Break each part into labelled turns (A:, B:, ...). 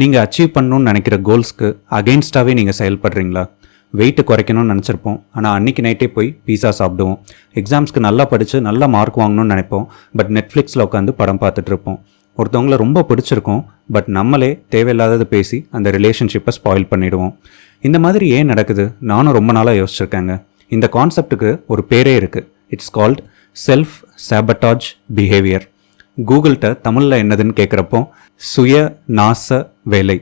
A: நீங்கள் அச்சீவ் பண்ணணும்னு நினைக்கிற கோல்ஸ்க்கு அகெயின்ஸ்டாகவே நீங்கள் செயல்படுறீங்களா? வெயிட்டு குறைக்கணும்னு நினச்சிருப்போம். ஆனால் அன்றைக்கி நைட்டே போய் பீஸா சாப்பிடுவோம். எக்ஸாம்ஸ்க்கு நல்லா படித்து நல்லா மார்க் வாங்கணும்னு நினைப்போம். பட் நெட்ஃப்ளிக்ஸில் உட்காந்து படம் பார்த்துட்டு இருப்போம். ரொம்ப பிடிச்சிருக்கும். பட் நம்மளே தேவையில்லாதது பேசி அந்த ரிலேஷன்ஷிப்பை ஸ்பாயில் பண்ணிடுவோம். இந்த மாதிரி ஏன் நடக்குது? நானும் ரொம்ப நாளாக யோசிச்சிருக்கேங்க. இந்த கான்செப்ட்டுக்கு ஒரு பேரே இருக்குது it's called self sabotage behaviour கூகுள்கிட்ட தமிழில் என்னதுன்னு கேட்குறப்போ சுய நாச வேலை.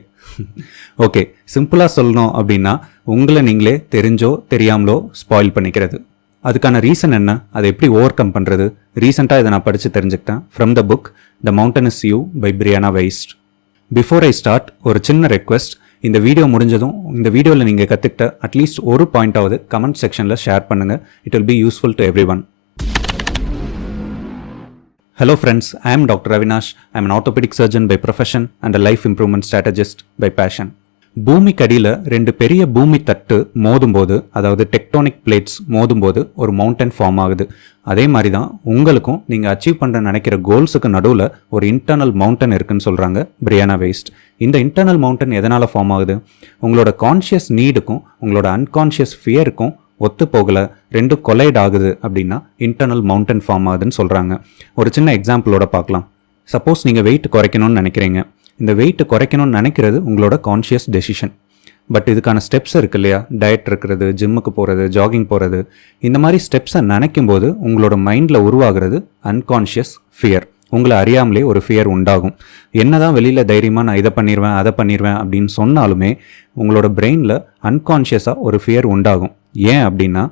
A: ஓகே சிம்பிளாக சொல்லணும் அப்படின்னா உங்களை நீங்களே தெரிஞ்சோ தெரியாமலோ ஸ்பாயில் பண்ணிக்கிறது. அதுக்கான ரீசன் என்ன? அதை எப்படி ஓவர் கம் பண்ணுறது ரீசெண்டாக இதை நான் படித்து தெரிஞ்சுக்கிட்டேன். From the book the mountain is you by Brianna Wiest before I start ஒரு சின்ன ரெக்வெஸ்ட் இந்த வீடியோ முடிஞ்சதும் இந்த வீடியோவில் நீங்கள் கற்றுக்கிட்ட அட்லீஸ்ட் ஒரு பாயிண்டாவது கமெண்ட் செக்ஷனில் ஷேர் பண்ணுங்கள் it will be useful to everyone Hello friends, I am Dr. Avinash. I am an orthopedic surgeon by profession and a life improvement strategist by passion. பூமிக்கு அடியில் ரெண்டு பெரிய பூமி தட்டு மோதும்போது அதாவது டெக்டானிக் பிளேட்ஸ் மோதும்போது ஒரு மவுண்டன் ஃபார்ம் ஆகுது அதே மாதிரி தான் உங்களுக்கும் நீங்கள் அச்சீவ் பண்ணுற நினைக்கிற கோல்ஸுக்கு நடுவில் ஒரு இன்டர்னல் மவுண்டன் இருக்குன்னு சொல்கிறாங்க பிரியானா வேஸ்ட் இந்த இன்டர்னல் மவுண்டன் எதனால் ஃபார்ம் ஆகுது உங்களோட கான்ஷியஸ் நீடுக்கும் உங்களோட அன்கான்ஷியஸ் ஃபியருக்கும் ஒத்து போகல ரெண்டும் கொலைட் ஆகுது அப்படின்னா இன்டர்னல் மவுண்டன் ஃபார்ம் ஆகுதுன்னு சொல்கிறாங்க ஒரு சின்ன எக்ஸாம்பிளோட பார்க்கலாம். சப்போஸ் நீங்கள் வெயிட் குறைக்கணும்னு நினைக்கிறீங்க. இந்த வெயிட் குறைக்கணும்னு நினைக்கிறது உங்களோட கான்ஷியஸ் டெசிஷன் பட் இதுக்கான ஸ்டெப்ஸ் இருக்கு இல்லையா? டயட் இருக்கிறது ஜிம்முக்கு போகிறது ஜாகிங் போகிறது இந்த மாதிரி ஸ்டெப்ஸை நினைக்கும் போது உங்களோட மைண்டில் உருவாகிறது அன்கான்ஷியஸ் ஃபியர் உங்களை அறியாமலே ஒரு ஃபியர் உண்டாகும். என்னதான் வெளியில் தைரியமாக நான் இதை பண்ணிடுவேன் அதை பண்ணிடுவேன் அப்படின்னு சொன்னாலுமே உங்களோட பிரெயினில் அன்கான்ஷியஸாக ஒரு ஃபியர் உண்டாகும். ஏன் அப்படின்னா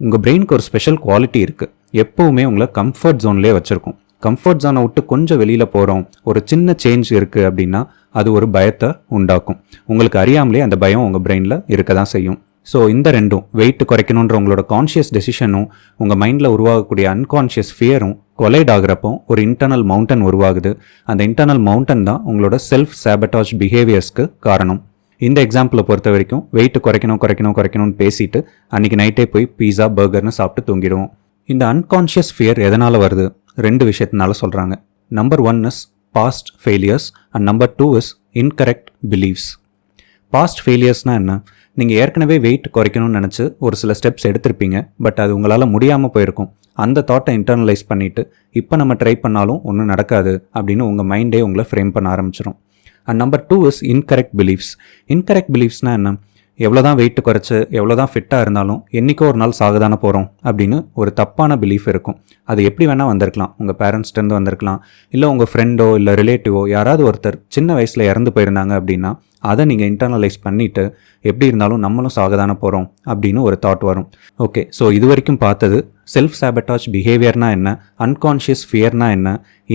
A: உங்கள் பிரெயினுக்கு ஒரு ஸ்பெஷல் குவாலிட்டி இருக்குது எப்போவுமே உங்களை கம்ஃபர்ட் ஜோன்லேயே வச்சுருக்கும். கம்ஃபர்ட் ஜோனை விட்டு கொஞ்சம் வெளியில் போகிறோம் ஒரு சின்ன சேஞ்ச் இருக்குது அப்படின்னா அது ஒரு பயத்தை உண்டாக்கும். உங்களுக்கு அறியாமலே அந்த பயம் உங்கள் பிரெயினில் இருக்க தான் செய்யும். ஸோ இந்த ரெண்டும் வெயிட் குறைக்கணுன்ற உங்களோட கான்ஷியஸ் டெசிஷனும் உங்கள் மைண்டில் உருவாகக்கூடிய அன்கான்ஷியஸ் ஃபியரும் கொலைட் ஆகிறப்போ ஒரு இன்டர்னல் மவுண்டன் உருவாகுது. அந்த இன்டர்னல் மவுண்டன் தான் உங்களோட செல்ஃப் சாபட்டாஜ் பிஹேவியர்ஸ்க்கு காரணம். இந்த எக்ஸாம்பிளை பொறுத்த வரைக்கும் வெயிட் குறைக்கணும் குறைக்கணும் குறைக்கணும்னு பேசிட்டு அன்றைக்கி நைட்டே போய் பீஸா பர்கர்னு சாப்பிட்டு தூங்கிடுவோம். இந்த அன்கான்ஷியஸ் ஃபியர் எதனால் வருது? ரெண்டு விஷயத்தினால சொல்கிறாங்க number one is past failures and number two is incorrect believes past ஃபெயிலியர்ஸ்னால் என்ன? நீங்கள் ஏற்கனவே வெயிட் குறைக்கணும்னு நினச்சி ஒரு சில ஸ்டெப்ஸ் எடுத்திருப்பீங்க பட் அது உங்களால் முடியாமல் போயிருக்கும். அந்த தாட்டை இன்டர்னலைஸ் பண்ணிவிட்டு இப்போ நம்ம ட்ரை பண்ணாலும் ஒன்றும் நடக்காது அப்படின்னு உங்கள் மைண்டே உங்களை ஃப்ரேம் பண்ண ஆரம்பிச்சிடும் and number two is incorrect beliefs incorrect பிலீஃப்ஸ்னால் என்ன? எவ்வளோ தான் வெயிட் குறைச்சி எவ்வளோ தான் ஃபிட்டாக இருந்தாலும் என்றைக்கோ ஒரு நாள் சாகுதானே போகிறோம் அப்படின்னு ஒரு தப்பான பிலீஃப் இருக்கும். அது எப்படி வேணால் வந்திருக்கலாம். உங்கள் பேரண்ட்ஸ்டேருந்து வந்திருக்கலாம். இல்லை உங்கள் ஃப்ரெண்டோ இல்லை ரிலேட்டிவோ யாராவது ஒருத்தர் சின்ன வயசில் இறந்து போயிருந்தாங்க அப்படின்னா அதை நீங்கள் இன்டர்னலைஸ் பண்ணிவிட்டு எப்படி இருந்தாலும் நம்மளும் சாகதானே போகிறோம் அப்படின்னு ஒரு தாட் வரும். ஓகே ஸோ இது வரைக்கும் பார்த்தது செல்ஃப் சாபட்டாஜ் பிஹேவியர்னா என்ன? அன்கான்ஷியஸ் ஃபியர்னா என்ன?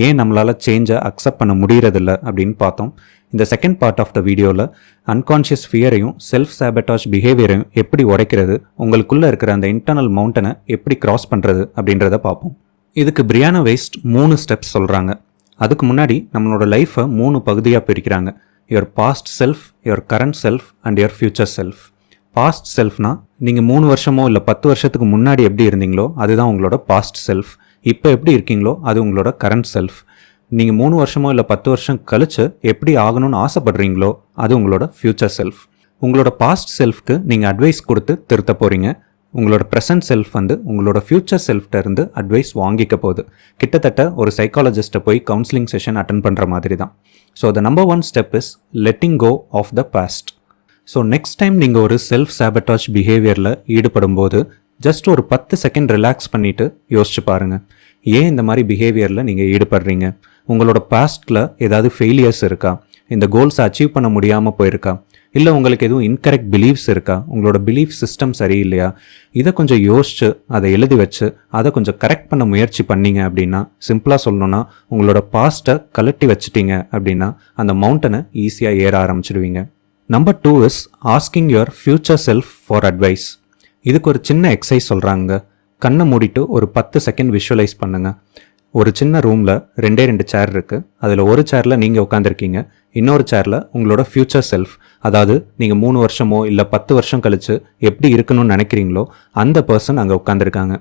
A: ஏன் நம்மளால் சேஞ்சை அக்செப்ட் பண்ண முடியறதில்ல அப்படின்னு பார்த்தோம். இந்த செகண்ட் பார்ட் ஆஃப் த வீடியோவில் அன்கான்ஷியஸ் ஃபியரையும் செல்ஃப் சாபட்டாஜ் பிஹேவியரையும் எப்படி உடைக்கிறது உங்களுக்குள்ளே இருக்கிற அந்த இன்டர்னல் மவுண்டனை எப்படி கிராஸ் பண்ணுறது அப்படின்றத பார்ப்போம். இதுக்கு பிரியானா வேஸ்ட் மூணு ஸ்டெப்ஸ் சொல்கிறாங்க அதுக்கு முன்னாடி நம்மளோட லைஃப்பை மூணு பகுதியாக பிரிக்கிறாங்க. Your past self your current self and your future self past செல்ஃப்னா நீங்கள் மூணு வருஷமோ இல்லை பத்து வருஷத்துக்கு முன்னாடி எப்படி இருந்தீங்களோ அதுதான் உங்களோட பாஸ்ட் செல்ஃப் இப்போ எப்படி இருக்கீங்களோ அது உங்களோட கரண்ட் செல்ஃப் நீங்கள் மூணு வருஷமோ இல்லை பத்து வருஷம் கழிச்சு எப்படி ஆகணும்னு ஆசைப்படுறீங்களோ அது உங்களோட ஃப்யூச்சர் செல்ஃப் உங்களோட பாஸ்ட் செல்ஃப்க்கு நீங்கள் அட்வைஸ் கொடுத்து திருத்த போகிறீங்க உங்களோட ப்ரெசன்ட் செல்ஃப் வந்து உங்களோட ஃப்யூச்சர் செல்ஃப்ட இருந்து அட்வைஸ் வாங்கிக்க போகுது. கிட்டத்தட்ட ஒரு சைக்காலஜிஸ்ட்டை போய் கவுன்சிலிங் செஷன் அட்டன் பண்ணுற மாதிரி தான் so the number one step is letting go of the past so next time நீங்கள் ஒரு செல்ஃப் சாபட்டாஜ் பிஹேவியரில் ஈடுபடும் போது ஜஸ்ட் ஒரு பத்து செகண்ட் ரிலாக்ஸ் பண்ணிவிட்டு யோசிச்சு பாருங்கள் ஏன் இந்த மாதிரி பிஹேவியரில் நீங்கள் ஈடுபடுறீங்க? உங்களோட பாஸ்ட்டில் ஏதாவது ஃபெயிலியர்ஸ் இருக்கா? இந்த கோல்ஸை அச்சீவ் பண்ண முடியாமல் போயிருக்கா? இல்லை உங்களுக்கு எதுவும் இன்கரெக்ட் பிலீஃப்ஸ் இருக்கா? உங்களோட பிலீஃப் சிஸ்டம் சரியில்லையா? இதை கொஞ்சம் யோசிச்சு அதை எழுதி வச்சு அதை கொஞ்சம் கரெக்ட் பண்ண முயற்சி பண்ணீங்க அப்படின்னா சிம்பிளாக சொல்லணும்னா உங்களோட பாஸ்ட்டை கலட்டி வச்சுட்டீங்க அப்படின்னா அந்த மவுண்டனை ஈஸியாக ஏற ஆரம்பிச்சிடுவீங்க. Number two is asking your future self for advice இதுக்கு ஒரு சின்ன எக்ஸசைஸ் சொல்கிறாங்க கண்ணை மூடிட்டு ஒரு பத்து செகண்ட் விஷுவலைஸ் பண்ணுங்கள் ஒரு சின்ன ரூமில் ரெண்டே ரெண்டு சேர் இருக்குது அதில் ஒரு சேரில் நீங்கள் உட்காந்துருக்கீங்க இன்னொரு சேரில் உங்களோட ஃப்யூச்சர் செல்ஃப் அதாவது நீங்கள் மூணு வருஷமோ இல்லை பத்து வருஷம் கழிச்சு எப்படி இருக்கணும்னு நினைக்கிறீங்களோ அந்த பர்சன் அங்கே உட்காந்துருக்காங்க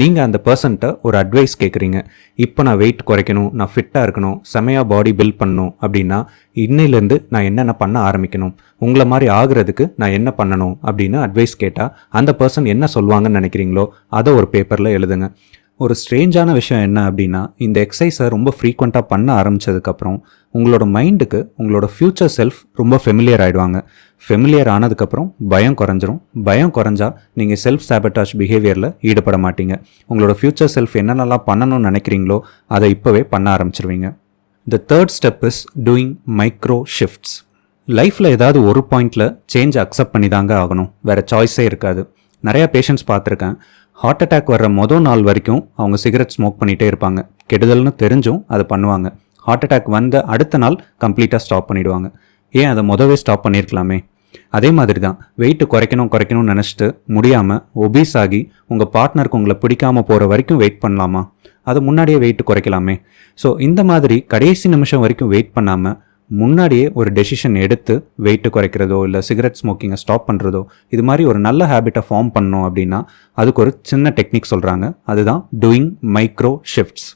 A: நீங்கள் அந்த பர்சன்ட்ட ஒரு அட்வைஸ் கேட்குறீங்க இப்போ நான் வெயிட் குறைக்கணும் நான் ஃபிட்டாக இருக்கணும் செமையாக பாடி பில்ட் பண்ணணும் அப்படின்னா இன்னையிலேருந்து நான் என்னென்ன பண்ண ஆரம்பிக்கணும்? உங்களை மாதிரி ஆகுறதுக்கு நான் என்ன பண்ணணும்? அப்படின்னு அட்வைஸ் கேட்டால் அந்த பர்சன் என்ன சொல்லுவாங்கன்னு நினைக்கிறீங்களோ அதை ஒரு பேப்பரில் எழுதுங்க. ஒரு ஸ்ட்ரேஞ்சான விஷயம் என்ன அப்படின்னா இந்த எக்ஸசைஸை ரொம்ப ஃப்ரீக்வெண்ட்டாக பண்ண ஆரம்பிச்சதுக்கப்புறம் உங்களோட மைண்டுக்கு உங்களோட ஃப்யூச்சர் செல்ஃப் ரொம்ப ஃபெமிலியர் ஆகிடுவாங்க ஃபெமிலியர் ஆனதுக்கப்புறம் பயம் குறைஞ்சிரும். பயம் குறைஞ்சா நீங்கள் செல்ஃப் சாபட்டாஜ் பிஹேவியரில் ஈடுபட மாட்டீங்க. உங்களோட ஃப்யூச்சர் செல்ஃப் என்னென்னலாம் பண்ணணும்னு நினைக்கிறீங்களோ அதை இப்போவே பண்ண ஆரம்பிச்சிருவீங்க. The third step is doing micro shifts லைஃப்பில் ஏதாவது ஒரு பாயிண்டில் சேஞ்ச் அக்செப்ட் பண்ணி தாங்க ஆகணும். வேறு சாய்ஸே இருக்காது. நிறையா பேஷண்ட்ஸ் பார்த்துருக்கேன். ஹார்ட் அட்டாக் வர்ற மொதல் நாள் வரைக்கும் அவங்க சிகரெட் ஸ்மோக் பண்ணிகிட்டே இருப்பாங்க. கெடுதல்னு தெரிஞ்சும் அதை பண்ணுவாங்க. ஹார்ட் அட்டாக் வந்த அடுத்த நாள் கம்ப்ளீட்டாக ஸ்டாப் பண்ணிடுவாங்க. ஏன் அதை மொதவே ஸ்டாப் பண்ணியிருக்கலாமே அதே மாதிரி தான் வெயிட்டு குறைக்கணும் குறைக்கணும்னு நினச்சிட்டு முடியாமல் ஒபீஸ் ஆகி உங்கள் பார்ட்னருக்கு உங்களை பிடிக்காம போகிற வரைக்கும் வெயிட் பண்ணலாமா? அது முன்னாடியே வெயிட் குறைக்கலாமே. ஸோ இந்த மாதிரி கடைசி நிமிஷம் வரைக்கும் வெயிட் பண்ணாமல் முன்னாடியே ஒரு டெசிஷன் எடுத்து வெயிட்டு குறைக்கிறதோ இல்லை சிகரெட் ஸ்மோக்கிங்கை ஸ்டாப் பண்ணுறதோ இது மாதிரி ஒரு நல்ல ஹேபிட்டை ஃபார்ம் பண்ணோம் அப்படின்னா அதுக்கு ஒரு சின்ன டெக்னிக் சொல்கிறாங்க அதுதான் டூயிங் மைக்ரோ ஷிஃப்ட்ஸ்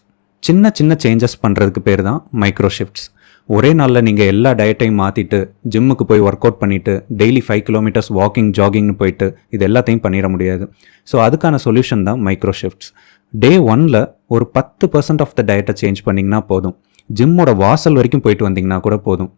A: சின்ன சின்ன சேஞ்சஸ் பண்ணுறதுக்கு பேர் தான் மைக்ரோ ஷிஃப்ட்ஸ் ஒரே நாளில் நீங்கள் எல்லா டயட்டையும் மாற்றிட்டு ஜிம்முக்கு போய் ஒர்க் அவுட் பண்ணிவிட்டு டெய்லி ஃபைவ் கிலோமீட்டர்ஸ் வாக்கிங் ஜாகிங்னு போயிட்டு இது எல்லாத்தையும் பண்ணிட முடியாது. ஸோ அதுக்கான சொல்யூஷன் தான் மைக்ரோ ஷிஃப்ட்ஸ் டே ஒனில் ஒரு பத்து பர்சன்ட் ஆஃப் த டயட்டை சேஞ்ச் பண்ணிங்கன்னா போதும். ஜிம்மோட வாசல் வரைக்கும் போயிட்டு வந்தீங்கன்னா கூட போதும்.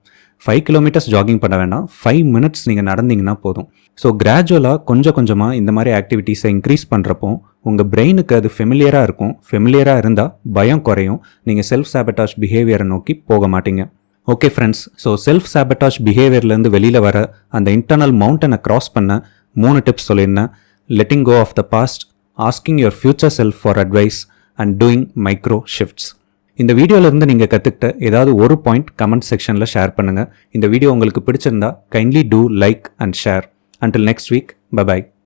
A: ஃபைவ் கிலோமீட்டர்ஸ் ஜாகிங் பண்ண வேண்டாம் ஃபைவ் மினிட்ஸ் நீங்கள் நடந்தீங்கன்னா போதும். ஸோ கிராஜுவலாக கொஞ்சம் கொஞ்சமாக இந்த மாதிரி ஆக்டிவிட்டீஸை இன்க்ரீஸ் பண்ணுறப்போ உங்கள் பிரெயினுக்கு அது ஃபெமிலியராக இருக்கும். ஃபெமிலியராக இருந்தால் பயம் குறையும். நீங்கள் செல்ஃப் சாபட்டாஜ் பிஹேவியரை நோக்கி போக மாட்டீங்க. Okay friends so self sabotage பிஹேவியர்லேருந்து வெளியில் வர அந்த இன்டர்னல் மவுண்டனை க்ராஸ் பண்ண மூணு டிப்ஸ் சொல்லியிருந்தேன். Letting go of the past asking your future self for advice and doing micro shifts இந்த வீடியோலேருந்து நீங்கள் கற்றுக்கிட்ட ஏதாவது ஒரு பாயிண்ட் கமெண்ட் செக்ஷனில் ஷேர் பண்ணுங்கள் இந்த வீடியோ உங்களுக்கு பிடிச்சிருந்தா kindly do like and share until next week bye bye